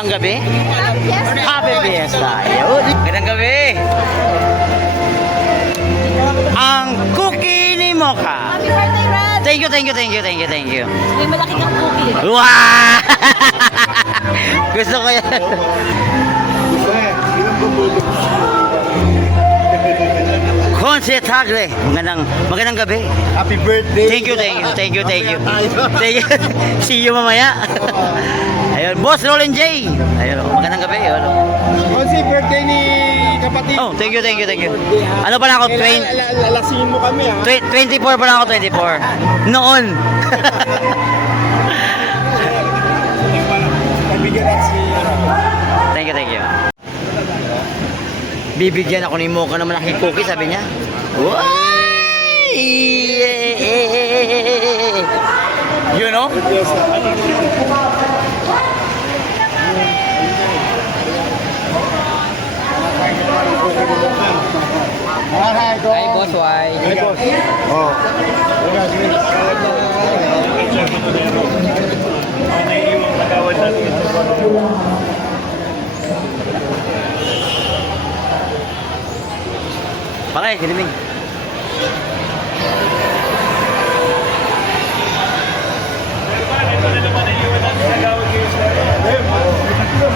magandang gabi. Happy Fiesta. Ayun. Magandang gabi. Ang cookie ni Mocha. Happy birthday, Red! Thank you. May malaki kang cookie. Wow! Gusto ko yan. Conce Tagle. Magandang gabi. Happy birthday. Thank you. Thank you. See you mamaya. Ayun, Boss Roland J. Ayun, magandang gabi. Ayun. Kasi birthday ni kapatid. Oh, thank you. Ano pala ako? Lalasingin mo kami ha. 24 pa lang ako, 24. Noon. Pabigyan natin si... Thank you. Bibigyan ako ni Mocha ng malaking cookie, sabi niya. Why? You know? Hi, boss. Why? Hi, boss. Oh. Pakay, kiliming.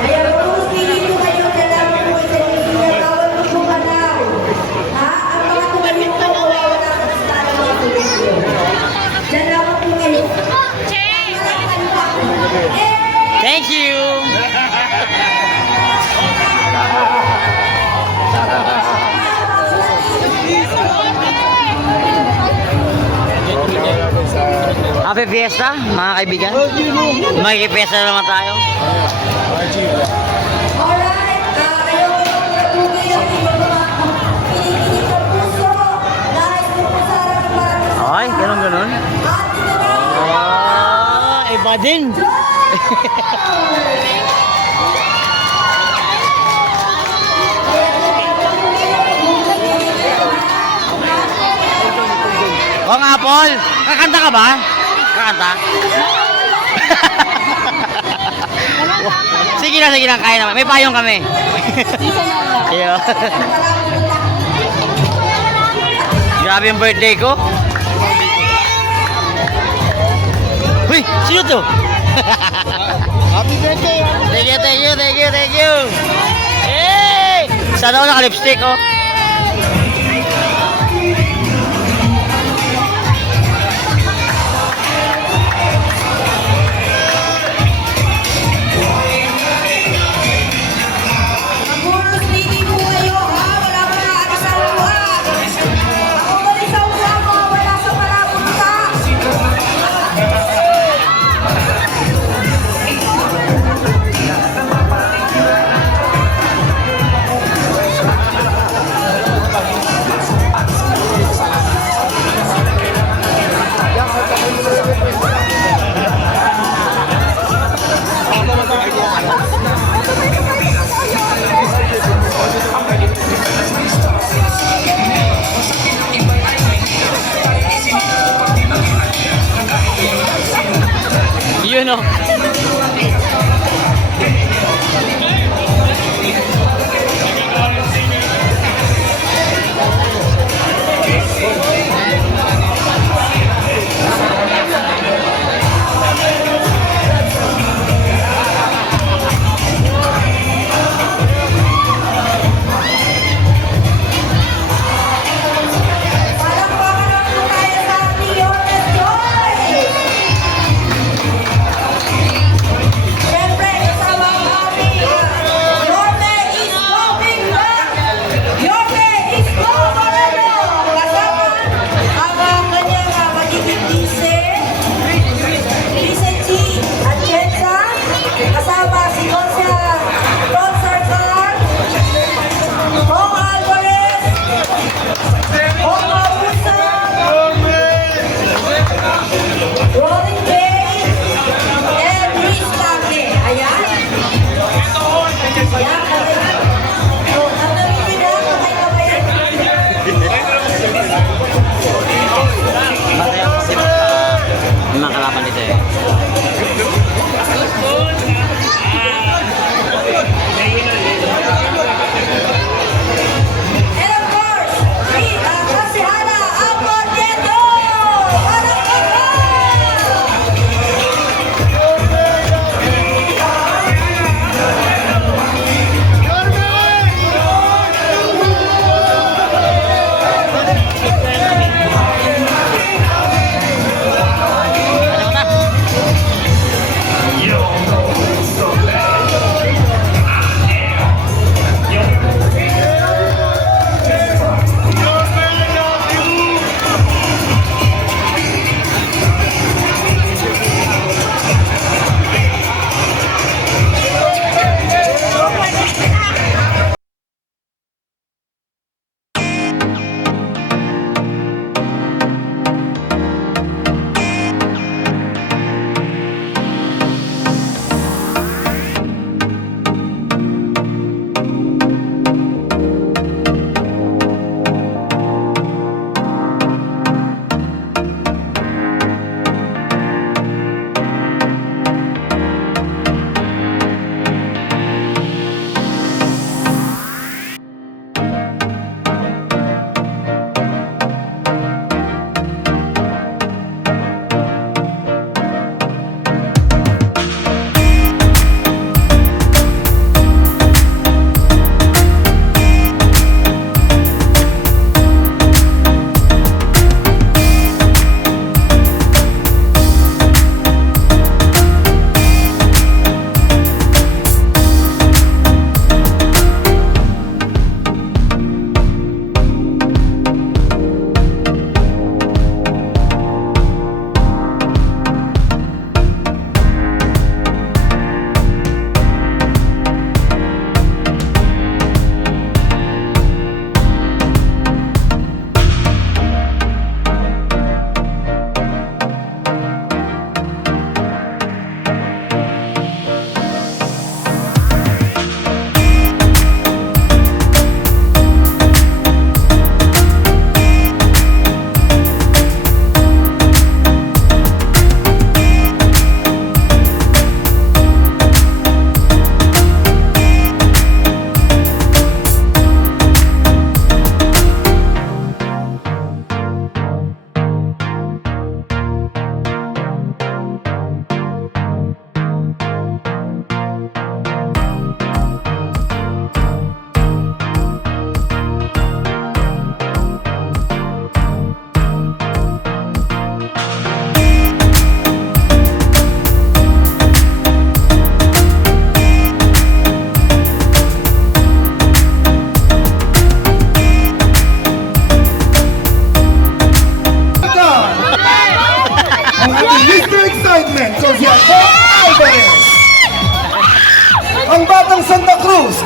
Kaya kung pinili ko kayo, kailangan ko ito tinatawag ko po ka na. Ha? Ang mga tumalim ko, wala ka sa tala mga tuloy. Diyan ako po kayo. Thank you. Happy Fiesta, mga kaibigan. Magkipiesta na naman tayo. Alright, ayaw ko yung natugay ang inyong mga pinipilit ng puso. Nais mo po sa harap ng maraming Okay, ganun. Iba din. Kong Apple, kakanta ka ba? Kakanta? Sige lang, kaya naman. May payong kami. Iyo. Grabe yung birthday ko. Uy, sino to? Happy birthday. Thank you. Hey! Sana ako naka-lipstick, oh. Puro speaking po kayo, ha? Wala pa na sa uwa. Ako balik sa uwa ko, wala sa parapunta.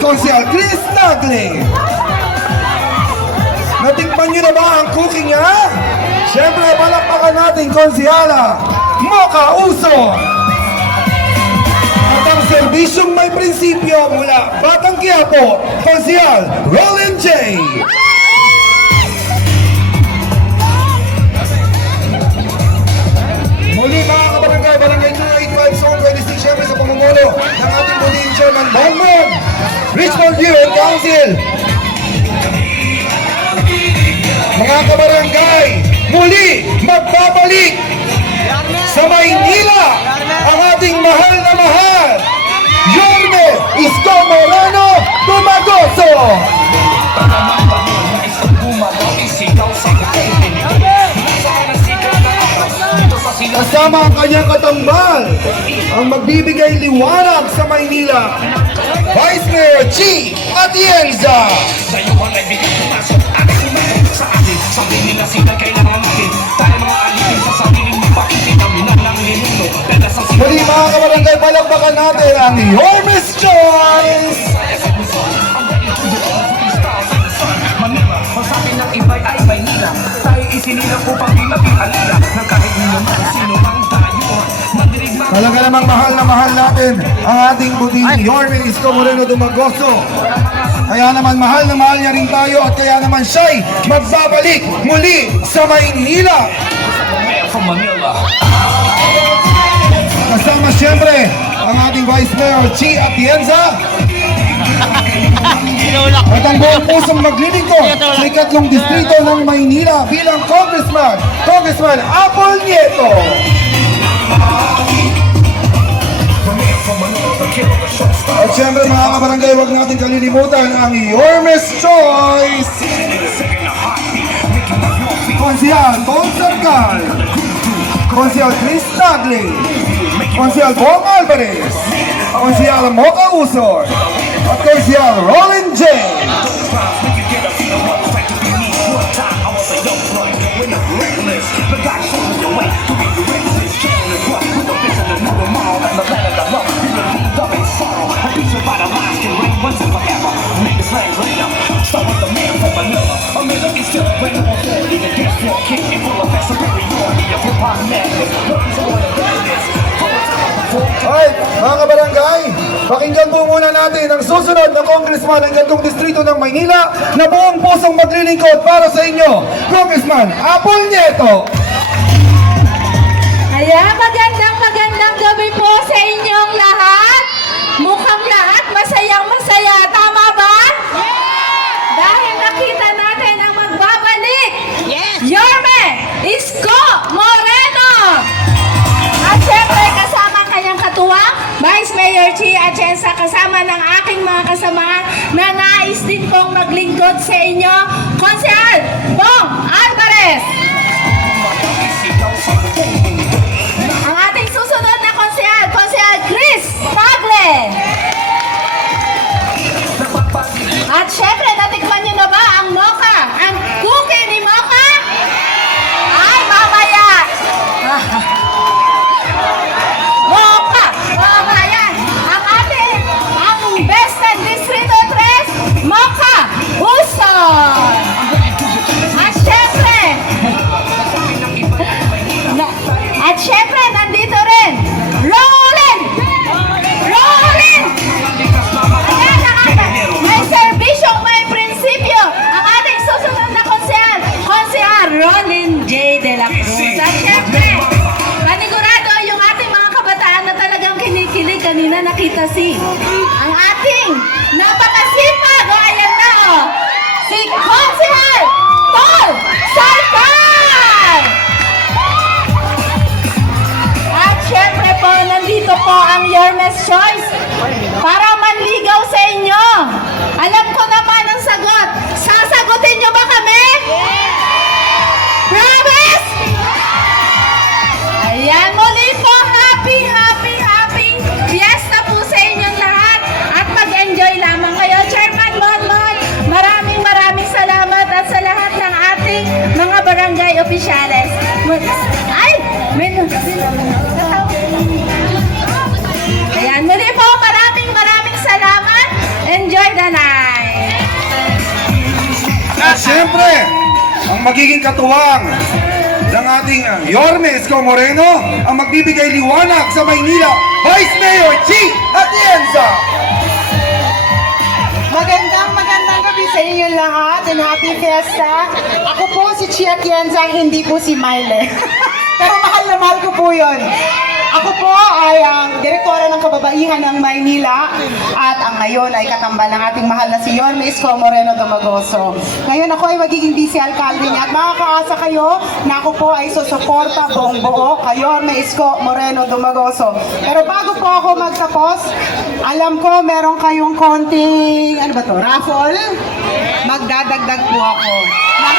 Konsehal Chris Tagle. Natikman niyo na ba ang cooking niya? Siyempre, palakpakan natin Konsehala Mocha Uso. At ang serbisyong may prinsipyo mula Batang Quiapo, Konsehal Roland J. Muli mga kabarangay, Barangay 285 Zone 26, siyempre sa pamumuno ng ating muling Chairman Bongmon, Richmond Youth Council. Mga kabarangay, muli magbabalik sa Maynila ang ating mahal na mahal, Yorme Isko Moreno Tumagoso. Kasama ang kanyang katambal, ang magbibigay liwanag sa Maynila, Vice Mayor Chi Atienza. Muli mga kabarangay, palakpakan natin ang Yormes Choice! Sabi ng iba'y ay Maynila, tayo isinilap upang di mag-alala ng kahit naman sino mang tayo. Talaga namang mahal na mahal natin ang ating buting Yorme Isko Moreno Dumagoso. Kaya naman mahal na mahal niya rin tayo at kaya naman siya'y magbabalik muli sa Maynila. Kasama siyempre ang ating Vice Mayor Chi Atienza at ang buong pusong maglilingkod sa ikatlong distrito ng Maynila bilang Congressman Apple Nieto. At siyempre mga kabarangay, huwag natin kalilimutan ang Yormes Choice, Konsehal Tom Sarkal, Konsehal Chris Tagle, Konsehal Bong Alvarez, Konsehal Mocha Usor, at Konsehal Roland J. Alright, mga kabarangay, pakinggan po muna natin ang susunod na congressman ng gantong distrito ng Maynila na buong pusong maglilingkod para sa inyo, Congressman Apple Nieto. Ayan, magandang gabi po sa inyong lahat. Mukhang lahat masayang masaya. Tama ba? Dahil nakita natin ang magbabalik. Yorme Isko Moreno. At syempre kasama ang kanyang katuwang, Vice Mayor Chi Atienza, kasama ng aking mga kasamahan na nais din pong maglingkod sa inyo, Konsehal Bong Alvarez. Ang ating susunod na Konsehal Chris Tagle. At syempre, natikman nyo na ba ang mocha? Ang cookie ni Mocha? Ay, mamaya! Mocha! Mocha yan! Ang ating, ang Best and Distrito 3, Mocha Uson! At syempre, nandito rin, Roland! Ayan, may serbisyong may prinsipyo. Ang ating susunod na Konsehal Roland J. De La Cruz. At syempre, panigurado yung ating mga kabataan na talagang kinikilig. Kanina nakita ang ating napakasipag. O, ayan na, o. Si Konsehal Tol Sarkal! At syempre po, nandito po ang Yormes Choice para manligaw sa inyo. Alam ko naman ang sagot. Sasagutin nyo ba kami? Promise? Ayan, muli po, happy fiesta po sa inyong lahat at mag-enjoy lamang kayo. Chairman Monmon, maraming salamat at sa lahat ng ating mga barangay opisyales. Ay! Ayan, muli po, maraming salamat. Enjoy nanay. At siyempre, ang magiging katuwang ng ating Yorme Isko Moreno, ang magbibigay liwanag sa Maynila, Vice Mayor G. Atienza. Magandang gabi sa inyo lahat and happy fiesta. Ako po si Chia Atienza, hindi po si Miley. Pero mahal na mahal ko po yun. Ako po ay ang direktora ng kababaihan ng Maynila at ang ngayon ay katambal ng ating mahal na si Yorme Isko Moreno Dumagoso. Ngayon ako ay magiging vice alcalde niya at makakaasa kayo na ako po ay susuporta buong buo kay Yorme Isko Moreno Dumagoso. Pero bago po ako magtapos, alam ko meron kayong konting, raffle? Magdadagdag po ako ng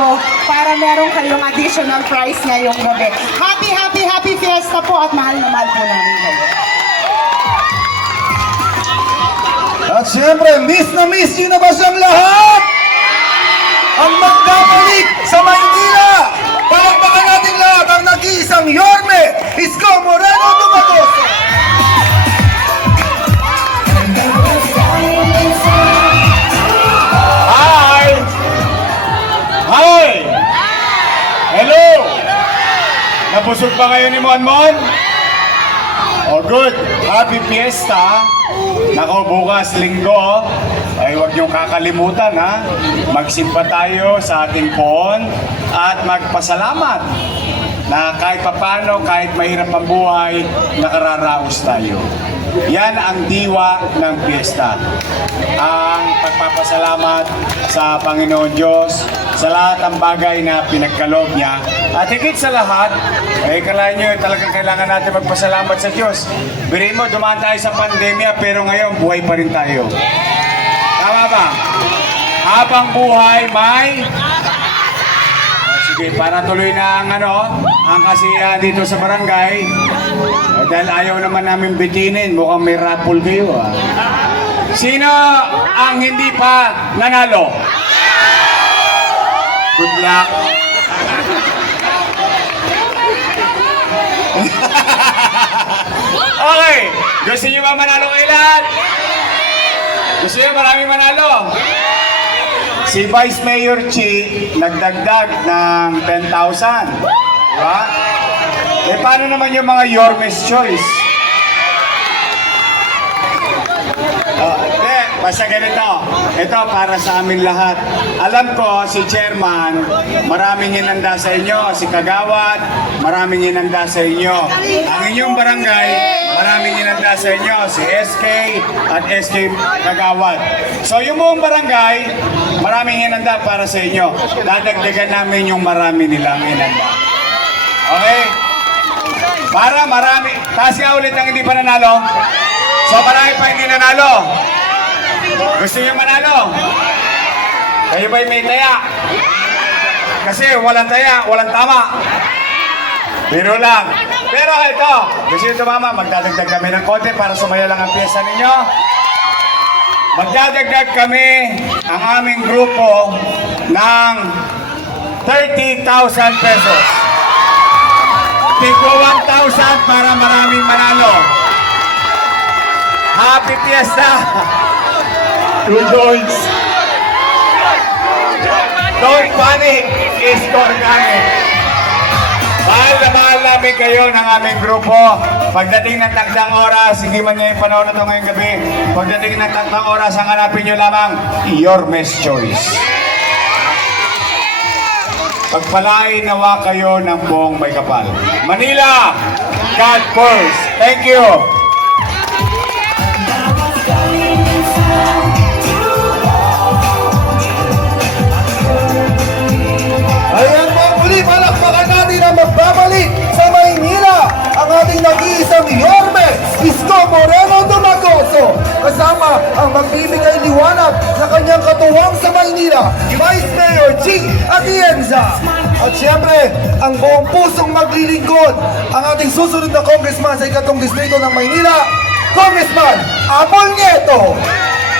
10,000 para meron kayong additional prize ngayong gabi. Happy fiesta po at mahal na mahal po namin kayo. At siyempre, miss na miss nyo na ba siyang lahat? Ang magbabalik sa Maynila! Palakpakan natin lahat ang nag-iisang Yorme Isko Moreno Dumagoso! Hi! Hi! Hello! Nabusog ba kayo ni Monmon? Oh, good. Happy Fiesta. Nako, bukas, linggo, ay huwag niyong kakalimutan, ha? Magsimba tayo sa ating poon at magpasalamat na kahit papano, kahit mahirap ang buhay, nakararaos tayo. Yan ang diwa ng piyesta. Ang pagpapasalamat sa Panginoon Diyos sa lahat ng bagay na pinagkaloob niya. At higit sa lahat, kailangan nyo talagang kailangan natin magpasalamat sa Diyos. Birin mo, dumaan tayo sa pandemya pero ngayon buhay pa rin tayo. Tama ba? Habang buhay may... Sige, para tuloy na ang kasiyahan dito sa barangay. Dahil ayaw naman namin bitinin, mukhang may raffle kayo. Sino ang hindi pa nanalo? Good luck. Okay, gusto niyo ba manalo kayo lahat? Gusto niyo maraming manalo? Si Vice Mayor Chi nagdagdag ng 10,000. Diba? Eh paano naman yung mga Yorme's Choice? Basta ganito, ito para sa amin lahat. Alam ko, si Chairman, maraming hinanda sa inyo. Si Kagawad, maraming hinanda sa inyo. Ang inyong barangay, maraming hinanda sa inyo. Si SK at SK Kagawad. So yung buong barangay, maraming hinanda para sa inyo. Dadagdagan namin yung marami nilang hinanda. Okay? Para marami. Taas nga ulit ang hindi pa nanalo. So marami pa hindi nanalo. Gusto niyo manalo? Kayo ba'y may taya? Kasi walang taya, walang tama. Biro lang. Pero ito, gusto niyo tumama, magdadagdag kami ng konti para sumaya lang ang pyesa ninyo. Magdadagdag kami ang aming grupo ng 30,000 pesos. Tigwa 1,000 para maraming manalo. Happy Fiesta! 2 joints. Don't panic, score kami. Mahal namin kayo ng aming grupo. Pagdating ng takdang oras, hindi man niya yung panahon na ito ngayong gabi. Pagdating ng takdang oras, ang hanapin nyo lamang, Yorme's Choice. Pagpalain nawa kayo ng buong may kapal. Manila, God first. Thank you. Ayan po, muli palakpakan natin ang magbabalik sa Maynila ang ating nag-iisang Yorme Isko Moreno Dumagoso kasama ang magbibigay liwanag na kanyang katuwang sa Maynila, Vice Mayor G. Atienza. At siyempre, ang buong pusong maglilingkod ang ating susunod na congressman sa ikatong distrito ng Maynila, Congressman Apol Nieto.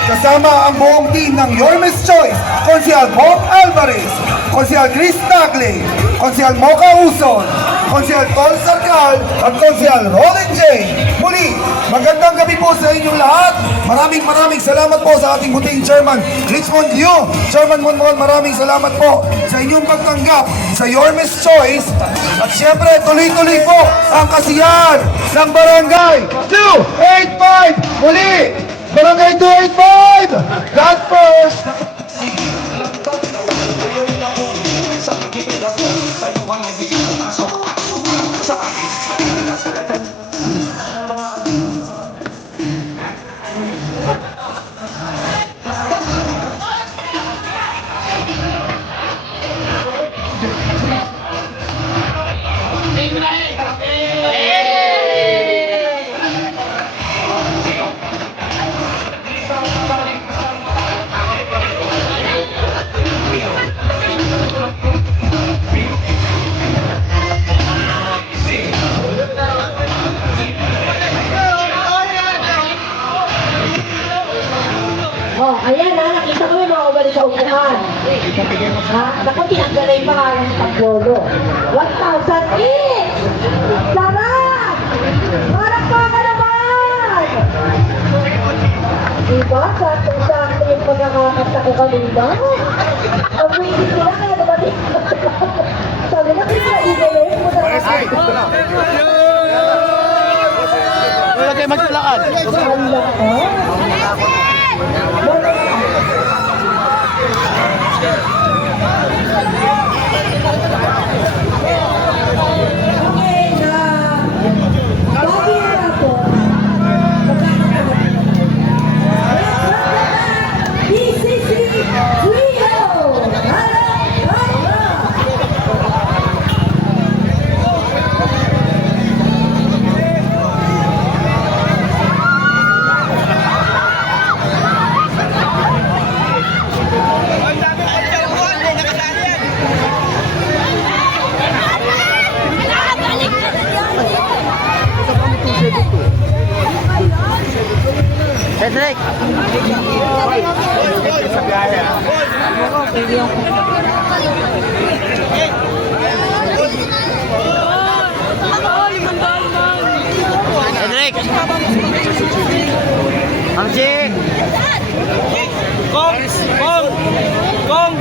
Kasama ang buong team ng Yorme's Choice, Konsyal Bob Alvarez, Konsyal Chris Tagle, Konsyal Mocha Uson, Konsyal Tol Sarkal, at Konsyal Roland J. Muli, Magandang gabi po sa inyong lahat. Maraming salamat po sa ating buting Chairman Richmond Liu. Chairman Monmon, maraming salamat po sa inyong pagtanggap sa Your Miss Choice. At syempre, tuloy-tuloy po ang kasiyahan ng Barangay 285. Muli, Barangay 285. God first. Oh, ayan ha, nakita ko yung mga ubali sa upuhan. Ha? Naku, tinanggal na yung pangalan ng paglolo. 1,000 each! Sarap! Marap pa ka naman! Diba? Sakto yung pagkakakanta ko kanina. Ang waiting sila kaya dumating. Sabi na, i-delay mo na kasi. Wala kayo magtulakan. Hala ko. Okay, bago na po. DCC Trio! Cedric! Cedric! Ang Jing! Kong! Kong! Kong!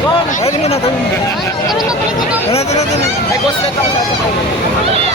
Kong! Ay, hindi mo na ito. Ay, boss, let ako sa ito.